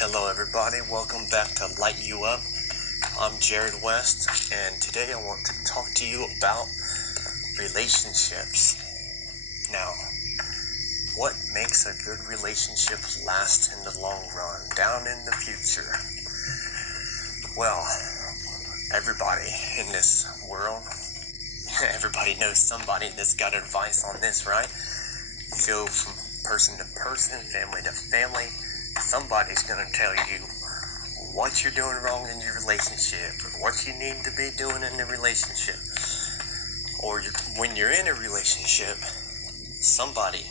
Hello everybody, welcome back to Light You Up. I'm Jared West, and today I want to talk to you about relationships. Now, what makes a good relationship last in the long run, down in the future? Well, everybody in this world, everybody knows somebody that's got advice on this, right? You go from person to person, family to family, somebody's going to tell you what you're doing wrong in your relationship, or what you need to be doing in the relationship. Or when you're in a relationship, somebody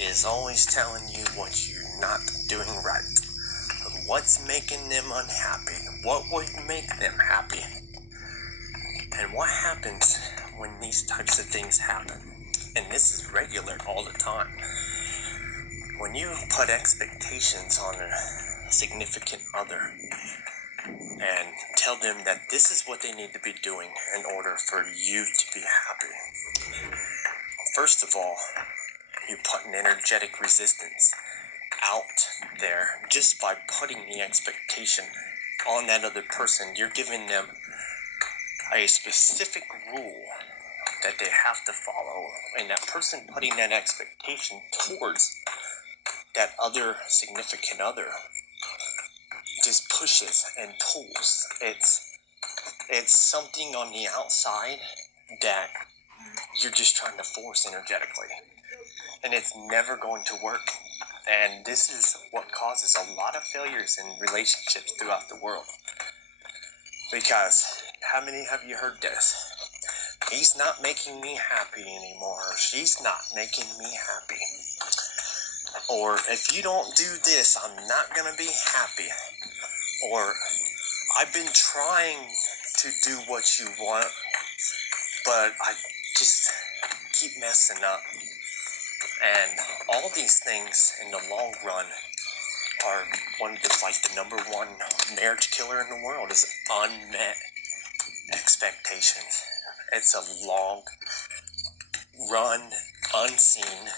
is always telling you what you're not doing right. What's making them unhappy? What would make them happy? And what happens when these types of things happen? And this is regular all the time. When you put expectations on a significant other and tell them that this is what they need to be doing in order for you to be happy, first of all, you put an energetic resistance out there just by putting the expectation on that other person. You're giving them a specific rule that they have to follow, and that person putting that expectation towards that other significant other just pushes and pulls. It's something on the outside that you're just trying to force energetically, and it's never going to work. And this is what causes a lot of failures in relationships throughout the world. Because how many have you heard this? He's not making me happy anymore. She's not making me happy. Or if you don't do this, I'm not going to be happy. Or I've been trying to do what you want, but I just keep messing up. And all these things in the long run are the number one marriage killer in the world is unmet expectations. It's a long run, unseen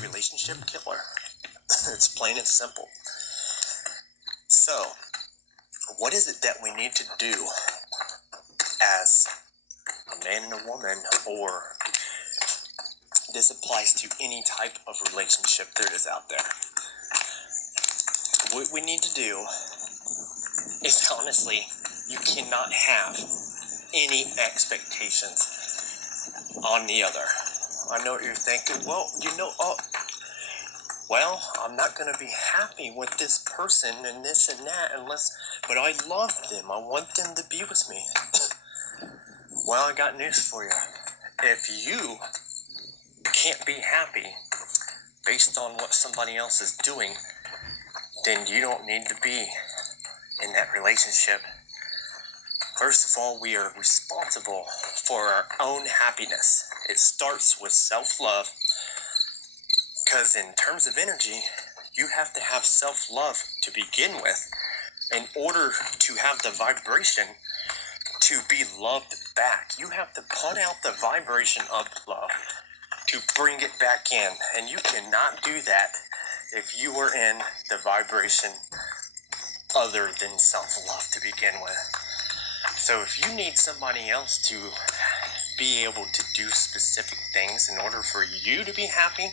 relationship killer. It's plain and simple. So, what is it that we need to do as a man and a woman, or this applies to any type of relationship there is out there? What we need to do is, honestly, you cannot have any expectations on the other. I know what you're thinking. Well, I'm not going to be happy with this person and this and that but I love them. I want them to be with me. Well, I got news for you. If you can't be happy based on what somebody else is doing, then you don't need to be in that relationship. First of all, we are responsible for our own happiness. It starts with self-love, because in terms of energy, you have to have self-love to begin with in order to have the vibration to be loved back. You have to put out the vibration of love to bring it back in, and you cannot do that if you were in the vibration other than self-love to begin with. So if you need somebody else to be able to do specific things in order for you to be happy,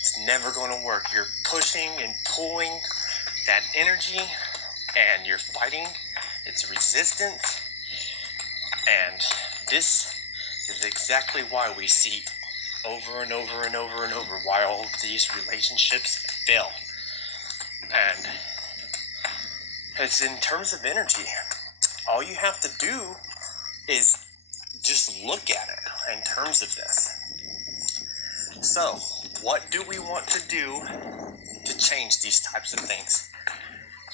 it's never going to work. You're pushing and pulling that energy, and you're fighting. It's resistance, and this is exactly why we see over and over and over and over why all of these relationships fail. And it's in terms of energy. All you have to do is just look at it in terms of this. So, what do we want to do to change these types of things?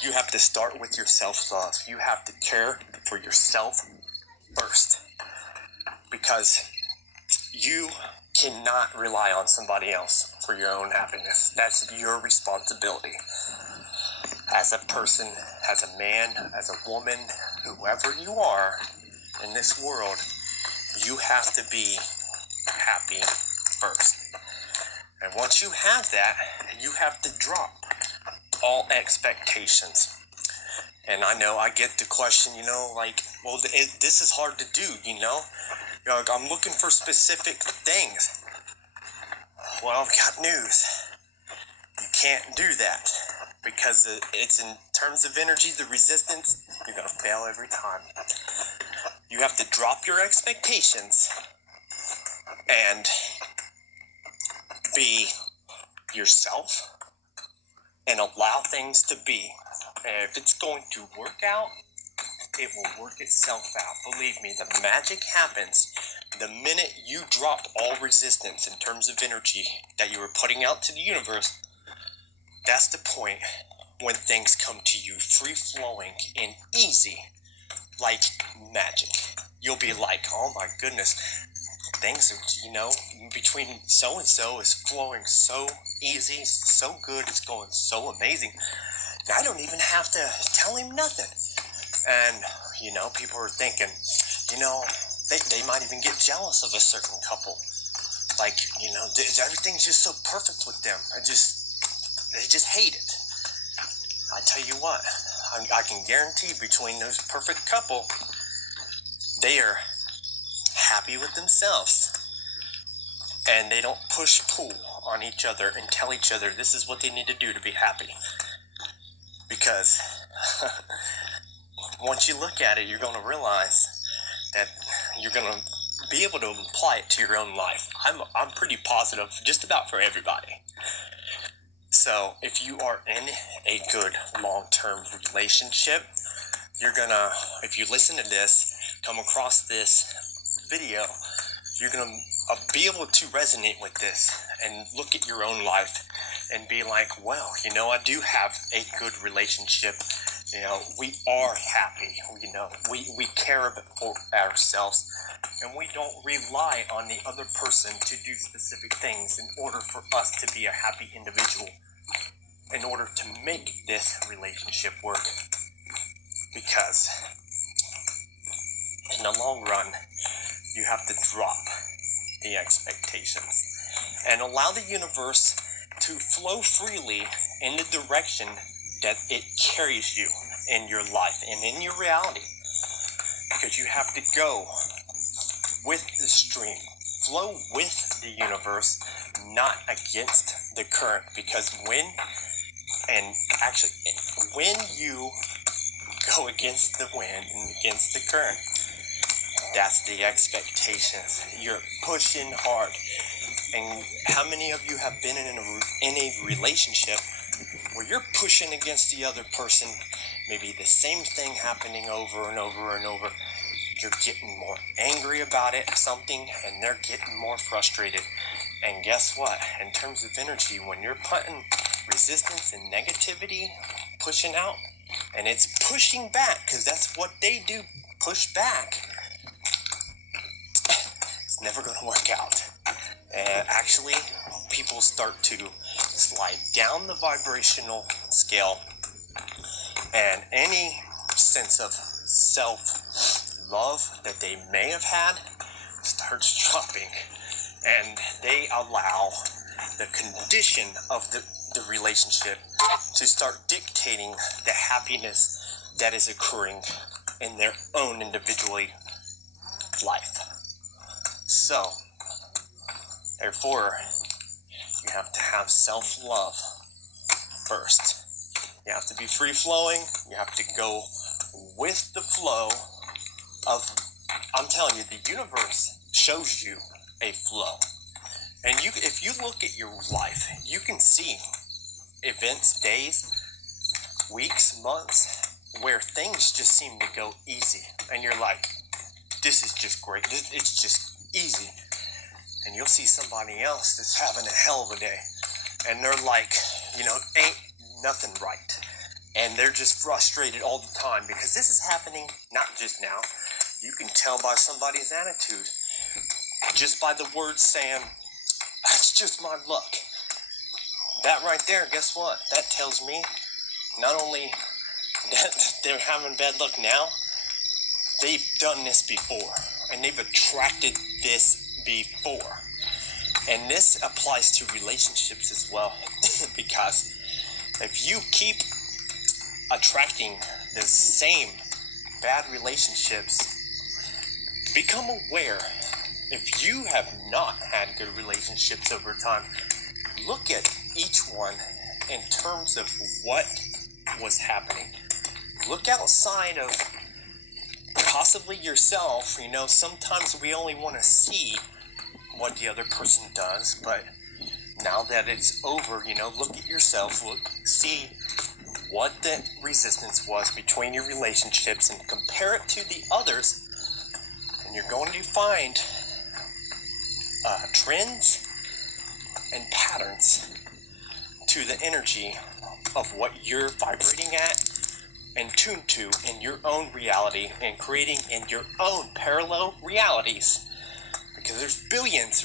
You have to start with your self-love. You have to care for yourself first, because you cannot rely on somebody else for your own happiness. That's your responsibility. As a person, as a man, as a woman, whoever you are in this world, you have to be happy first. And once you have that, you have to drop all expectations. And I know I get the question, well, this is hard to do, I'm looking for specific things. Well, I've got news. You can't do that because it's in terms of energy, the resistance, you're going to fail every time. You have to drop your expectations and be yourself and allow things to be. And if it's going to work out, it will work itself out. Believe me, the magic happens the minute you drop all resistance in terms of energy that you were putting out to the universe. That's the point when things come to you free-flowing and easy like magic. You'll be like, oh my goodness, things are, between so-and-so is flowing so easy, so good, it's going so amazing. And I don't even have to tell him nothing. And, people are thinking, they might even get jealous of a certain couple. Like, everything's just so perfect with them. They just hate it. I tell you what, I can guarantee between those perfect couple, they are happy with themselves. And they don't push-pull on each other and tell each other this is what they need to do to be happy. Because once you look at it, you're going to realize that you're going to be able to apply it to your own life. I'm pretty positive just about for everybody. So if you are in a good long-term relationship, you're going to, if you listen to this, come across this video, you're going to be able to resonate with this and look at your own life and be like, well, I do have a good relationship. We are happy. We care for ourselves, and we don't rely on the other person to do specific things in order for us to be a happy individual, in order to make this relationship work. Because in the long run, you have to drop the expectations and allow the universe to flow freely in the direction that it carries you in your life and in your reality. Because you have to go with the stream, flow with the universe, not against the current. Because when you go against the wind and against the current, that's the expectations. You're pushing hard. And how many of you have been in a relationship where you're pushing against the other person, maybe the same thing happening over and over and over? You're getting more angry about it, something, and they're getting more frustrated. And guess what? In terms of energy, when you're putting resistance and negativity, pushing out, and it's pushing back, because that's what they do, push back, it's never going to work out. Actually, people start to slide down the vibrational scale, and any sense of self-love that they may have had starts dropping, and they allow the condition of the relationship to start dictating the happiness that is occurring in their own individual life. So, therefore, you have to have self-love first. You have to be free-flowing. You have to go with the flow of, I'm telling you, the universe shows you a flow. And if you look at your life, you can see events, days, weeks, months, where things just seem to go easy. And you're like, this is just great. It's just easy. And you'll see somebody else that's having a hell of a day. And they're like, ain't nothing right. And they're just frustrated all the time because this is happening not just now. You can tell by somebody's attitude. Just by the words saying, that's just my luck. That right there, guess what? That tells me not only that they're having bad luck now, they've done this before. And they've attracted this before. And this applies to relationships as well, because if you keep attracting the same bad relationships, become aware. If you have not had good relationships over time, look at each one in terms of what was happening. Look outside of possibly yourself. Sometimes we only want to see what the other person does, but now that it's over, look at yourself, see what the resistance was between your relationships and compare it to the others, and you're going to find trends and patterns to the energy of what you're vibrating at and tuned to in your own reality, and creating in your own parallel realities. Because there's billions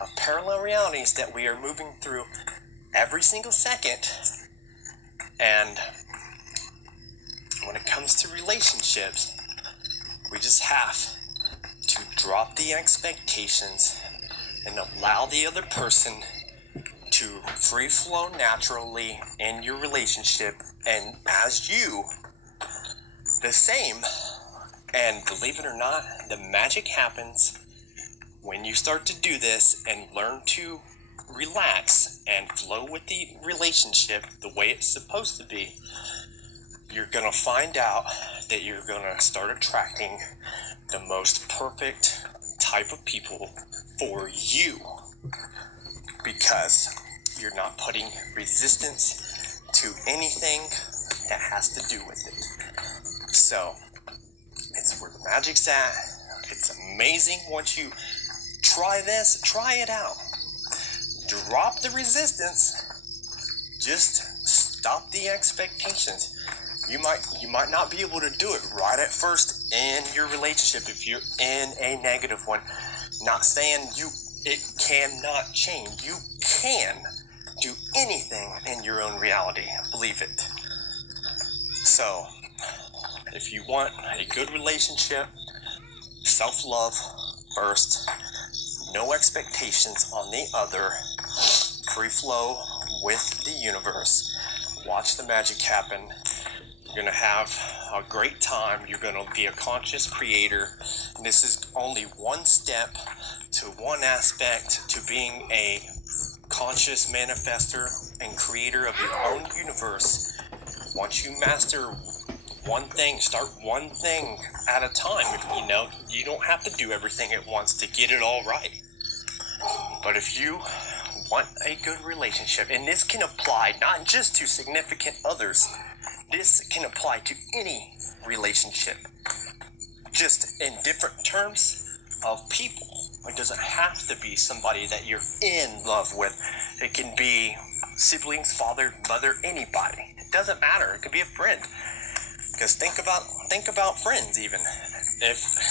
of parallel realities that we are moving through every single second. And when it comes to relationships, we just have to drop the expectations and allow the other person to free flow naturally in your relationship, and as you, the same. And believe it or not, the magic happens when you start to do this and learn to relax and flow with the relationship the way it's supposed to be. You're going to find out that you're going to start attracting the most perfect type of people for you, because you're not putting resistance to anything that has to do with it. So it's where the magic's at. It's amazing. Once you try this, try it out. Drop the resistance. Just stop the expectations. You might not be able to do it right at first in your relationship if you're in a negative one. Not saying it cannot change. You can do anything in your own reality. Believe it. So, if you want a good relationship, self-love first, no expectations on the other, free flow with the universe, watch the magic happen. You're going to have a great time. You're going to be a conscious creator. And this is only one step to one aspect to being a conscious manifester and creator of your own universe. Once you master one thing, start one thing at a time. You don't have to do everything at once to get it all right. But if you want a good relationship, and this can apply not just to significant others, this can apply to any relationship, just in different terms of people. It doesn't have to be somebody that you're in love with. It can be siblings, father, mother, anybody. It doesn't matter. It could be a friend. Because think about friends even.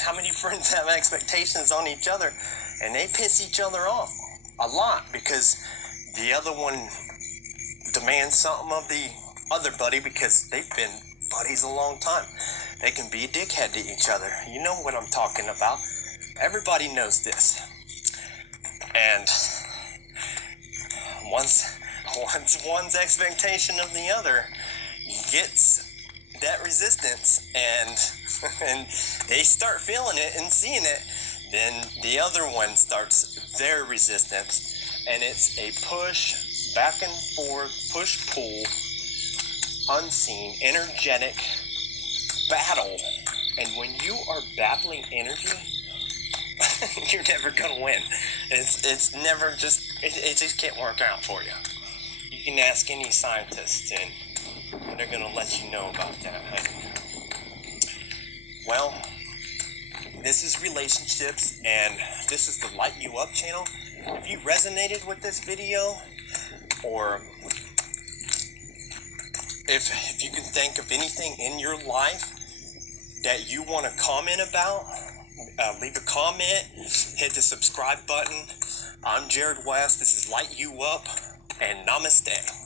How many friends have expectations on each other, and they piss each other off a lot because the other one demands something of the other buddy because they've been buddies a long time. They can be a dickhead to each other. You know what I'm talking about. Everybody knows this. And once one's expectation of the other gets that resistance and they start feeling it and seeing it, then the other one starts their resistance, and it's a push back and forth, push-pull, unseen, energetic battle. And when you are battling energy, you're never gonna win. It's never it just can't work out for you. You can ask any scientist and they're gonna let you know about that. Well, this is relationships, and this is the Light You Up channel. If you resonated with this video, or if you can think of anything in your life that you want to comment about, leave a comment, hit the subscribe button. I'm Jared West. This is Light You Up, and namaste.